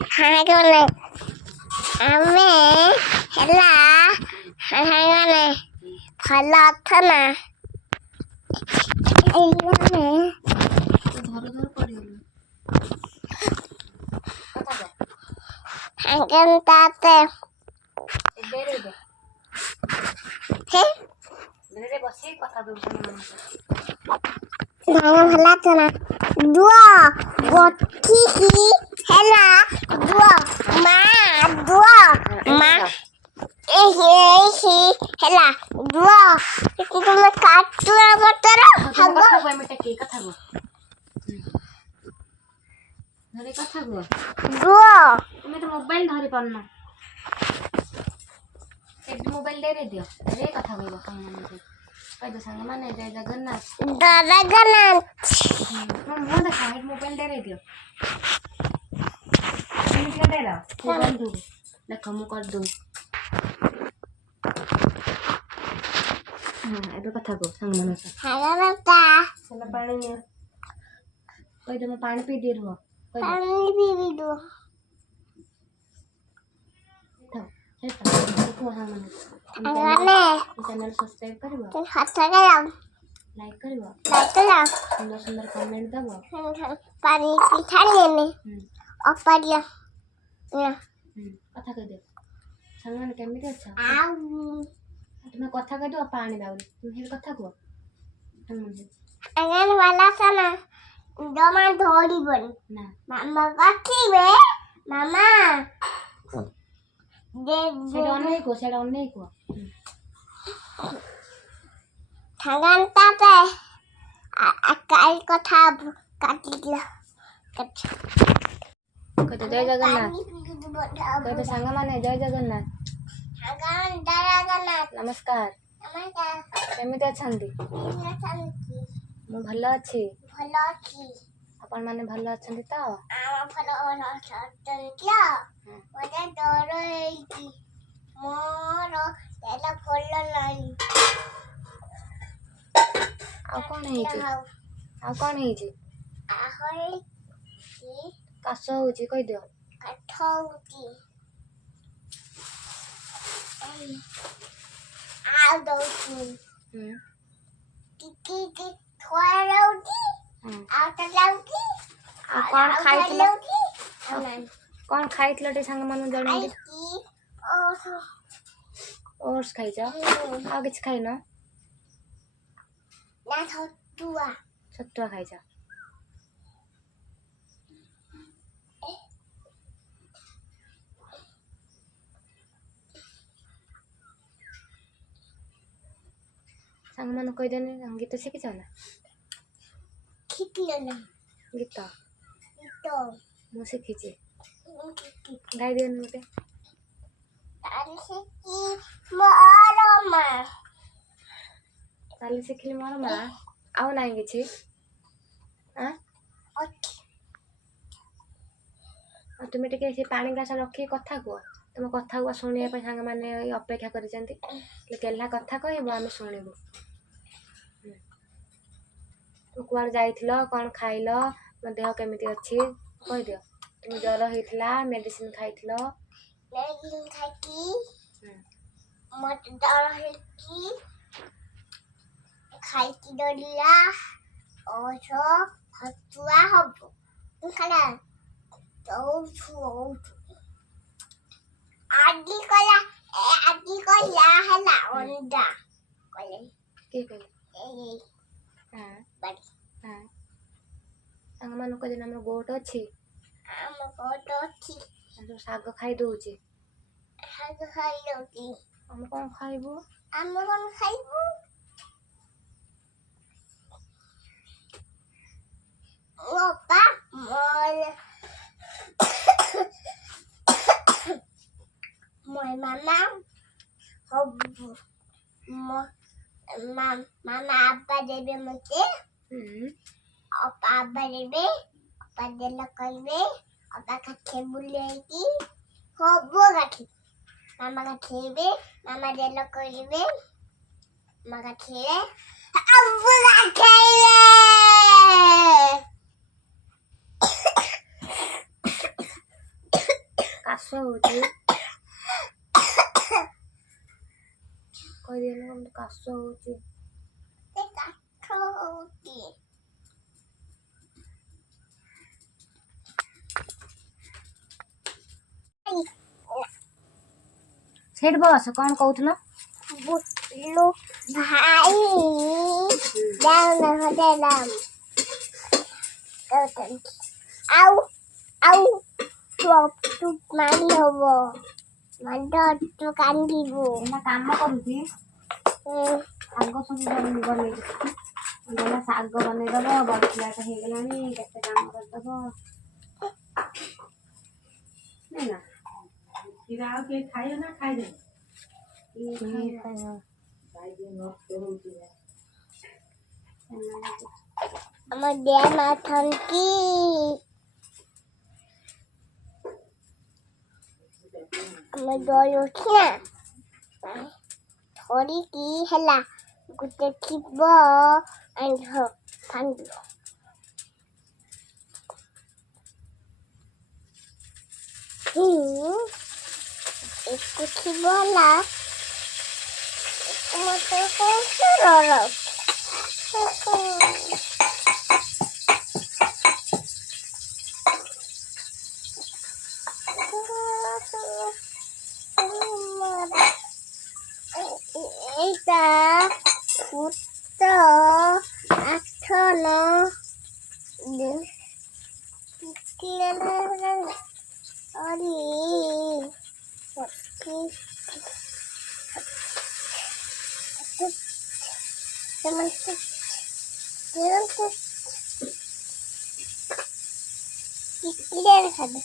ସାଙ୍ଗମାନେ ଆମେ ହେଲା ସାଙ୍ଗମାନେ ଭଲ ଅଛ ନା? ତାତେ ଭଲ ଅଛ ନା? ଦୁଅ ଗୋଟିକି ହେଲା ଦୁଅ ମା ଦୁଅ ମା ହେଲା ଦୁଅ ତୁମେ କାଟୁଆ ବଟର ହବ ଦୁଅ তুমি তো মোবাইল ধরি পারন একটু মোবাইল দেরে দিও রে কথা কইব সাঙ্গ মানে জয় জগন্নাথ মো দেখা হেড মোবাইল দেরে দিও তুমি কে দেরা বন্ধু দেখো মু কর দউ ଏବେ କଥା କହ ସାଙ୍ଗମାନଙ୍କ ସହ ହେଲା ପାଣି ନିଅ କହିଦେ ମୁଁ ପାଣି ପିଇ ଦିଏ ରୁହ ଚ୍ୟାନେଲ ସବସ୍କ୍ରାଇବ କରିବ ଲାଇକ୍ କରିବ ସୁନ୍ଦର ସୁନ୍ଦର କମେଣ୍ଟ ଦବ ପାଣି ଛାଡ଼ିଦେନି ଅପାଡ଼ିଆ କଥା କହିଦିଅ ସାଙ୍ଗମାନେ କେମିତି ଅଛ তুমি কথা କହିଦିଅ ପାଣି ଦାଉରି তুমি କଥା କୁହ ଭଲ ଅଛ ନା? ଜମା ଧରିବନି ନା ମାମା କାଟିବେ ମାମା ସେଇଟା ଅନେଇ କୁହ ସେଇଟା ଅନେଇ କୁହ ଥାଙ୍ଗନ୍ତାତେ କାଇ କଥା କାଟିଦିଅ କହିଦେ ଜୟ ଜଗନ୍ନାଥ କହିଦେ ସାଙ୍ଗମାନେ ଜୟ ଜଗନ୍ନାଥ ନମସ୍କାର କେମିତି ଅଛନ୍ତି? ମୁଁ ଭଲ ଅଛି ଆପଣମାନେ ଭଲ ଅଛନ୍ତି ତ? ମତେ ଡର ହେଇଛି ମୋର ଦେହ ଭଲ ନାହିଁ ଆଉ କଣ ହେଇଛି କାଶ ହଉଛି କହିଦିଅ କାଠ ହଉଛି ଆଉ ଦଉଛି ଟିକେ ଥୁଆ ଯାଉଛି ଆଉ ତ ଯାଉଛି ଆଉ କଣ ଖାଇଥିଲ କଣ ଖାଇଥିଲ ଟିକେ ସାଙ୍ଗମାନଙ୍କୁ ଜଣେଇଲି ଓଟ୍ସ ଖାଇଛ ଆଉ କିଛି ଖାଇନ ଛତୁଆ ଖାଇଛ ସାଙ୍ଗମାନଙ୍କୁ କହିଦେନି ଗୀତ ଶିଖିଛ ନା ଗୀତ ମୁଁ ଶିଖିଛି ଗାଇ ଦିଅନି ଗୋଟେ ତାହେଲେ ଶିଖିଲି ମୋର ମା ଆଉ ନାହିଁ କିଛି ତୁମେ ଟିକେ ସେ ପାଣି ଗ୍ଲାସ ରଖିକି କଥା କୁହ ତୁମ କଥାକୁ ଶୁଣିବା ପାଇଁ ସାଙ୍ଗମାନେ ଅପେକ୍ଷା କରିଛନ୍ତି କେଲା କଥା କହିବ ଆମେ ଶୁଣିବୁ ତୁ କୁଆଡ଼େ ଯାଇଥିଲ କ'ଣ ଖାଇଲ ମୋ ଦେହ କେମିତି ଅଛି କହିଦିଅ ତୁମ ଜ୍ୱର ହେଇଥିଲା ମେଡ଼ିସିନ ଖାଇଥିଲ ମତେ ଡର ହେଇକି ଖାଇକି ଡରିଲା ଛତୁଆ ହବ ଆଜି କଲା ହେଲା ଅଣ୍ଡା କିଏ କହିଲେ ସାଙ୍ଗମାନଙ୍କ ଦିନ ଆମର ଗୋଟ ଅଛି ଶାଗ ଖାଇ ଦଉଛି ଆମେ କ'ଣ ଖାଇବୁ ମାମା ଆବା ଦେବେ ମତେ ଅପା ଦେବେ ଅପା ଦେଲା କହିବେ ଅପା କାଠେ ବୁଲେଇକି ହବ କାଠି ମାମା କାଠେଇବେ ମାମା ଦେଲା କହିବେ ମାମା କାଠେଇବେ ଅବୁ କାଠେଇବେ ହଉଛି କହିଦେଲେ ମୋତେ କାଶ ହଉଛି। ସେ କାଠ ହଉଛି। ସେଇଠି ବସ, କ'ଣ କହୁଥିଲ? ବୁଲୁ ଭାଇ ଯାଉନ ହଜାର ଦାମ କହୁଛନ୍ତି। ଆଉ ତୁ ମାରି ହବ ମାଡ଼ ତୁ କାନ୍ଦିବୁ। ଏଇନା କାମ କରୁଛି, ଶାଗ ସବୁ ବନେଇଛି। ଗଲା ଶାଗ ବନେଇଦବ, ବସିଲାଟା ହେଇଗଲାଣି, କେତେ କାମ କରିଦବ। ନା କ୍ଷୀର ଆଉ କିଏ ଖାଇବ ନା ଖାଇଦେ? ଆମ ଡ୍ୟାମ୍ ଅଛନ୍ତି। ଆମ ଦହି ଅଛି ନା ଧରିକି ହେଲା ଗୋଟେ ଥିବ ଫାଣ୍ଡିବ। একটু ଥିବ ହେଲା এইটা ফুট আঠন খাবে